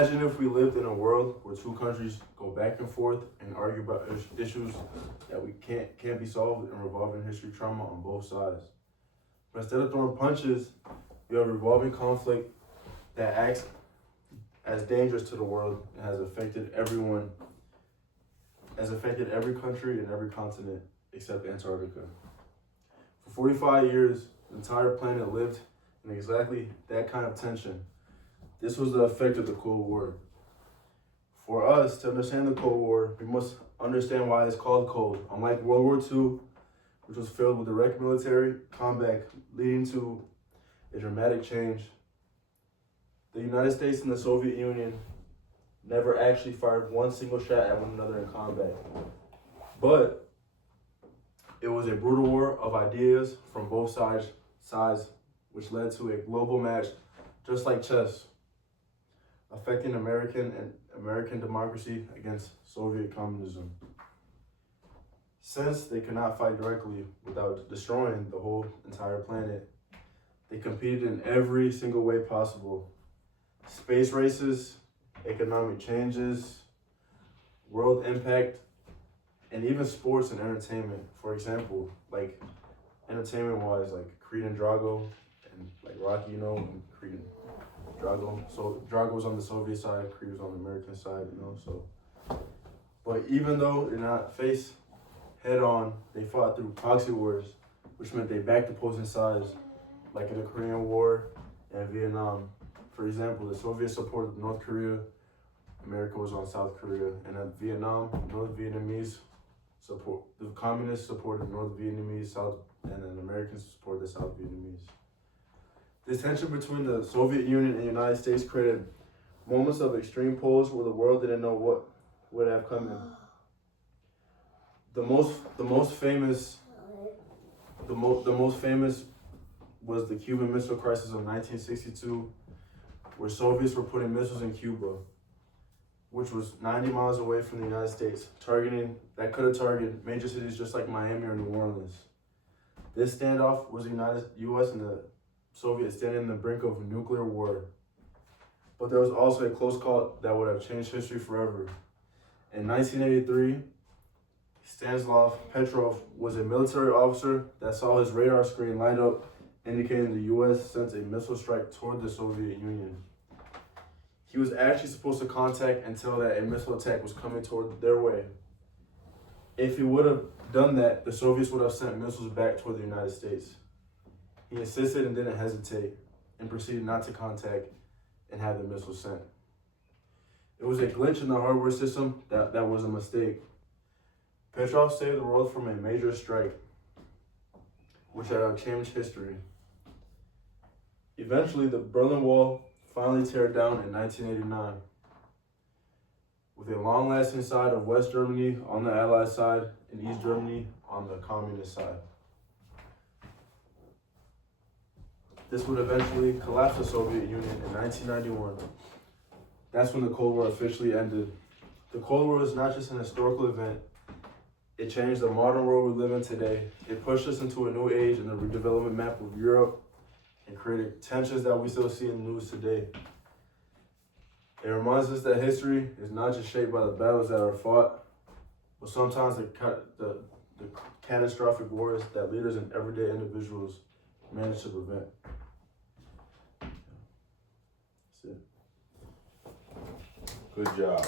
Imagine if we lived in a world where two countries go back and forth and argue about issues that we can't be solved and revolving history trauma on both sides. But instead of throwing punches, you have revolving conflict that acts as dangerous to the world and has affected everyone, has affected every country and every continent except Antarctica. For 45 years, the entire planet lived in exactly that kind of tension. This was the effect of the Cold War. For us to understand the Cold War, we must understand why it's called cold. Unlike World War II, which was filled with direct military combat leading to a dramatic change, the United States and the Soviet Union never actually fired one single shot at one another in combat. But it was a brutal war of ideas from both sides, which led to a global match just like chess, affecting American democracy against Soviet communism. Since they could not fight directly without destroying the whole entire planet, they competed in every single way possible. Space races, economic changes, world impact, and even sports and entertainment. For example, like entertainment-wise, like Creed and Drago, and like Rocky, and Creed and Drago. So Drago was on the Soviet side, Creed was on the American side, so. But even though they did not face head-on, they fought through proxy wars, which meant they backed opposing sides, like in the Korean War and Vietnam. For example, the Soviets supported North Korea, America was on South Korea, and in Vietnam, the communists supported North Vietnamese, and then Americans supported the South Vietnamese. This tension between the Soviet Union and the United States created moments of extreme poles where the world didn't know what would have come in. The most famous was the Cuban Missile Crisis of 1962, where Soviets were putting missiles in Cuba, which was 90 miles away from the United States, that could have targeted major cities just like Miami or New Orleans. This standoff was the U.S. and the Soviets standing on the brink of nuclear war. But there was also a close call that would have changed history forever. In 1983, Stanislav Petrov was a military officer that saw his radar screen light up, indicating the U.S. sent a missile strike toward the Soviet Union. He was actually supposed to contact and tell that a missile attack was coming toward their way. If he would have done that, the Soviets would have sent missiles back toward the United States. He insisted and didn't hesitate, and proceeded not to contact and have the missile sent. It was a glitch in the hardware system that was a mistake. Petrov saved the world from a major strike, which had changed history. Eventually, the Berlin Wall finally teared down in 1989, with a long-lasting side of West Germany on the Allied side and East Germany on the Communist side. This would eventually collapse the Soviet Union in 1991. That's when the Cold War officially ended. The Cold War is not just an historical event. It changed the modern world we live in today. It pushed us into a new age in the redevelopment map of Europe and created tensions that we still see in the news today. It reminds us that history is not just shaped by the battles that are fought, but sometimes the catastrophic wars that leaders and everyday individuals manage to prevent. That's it. Good job.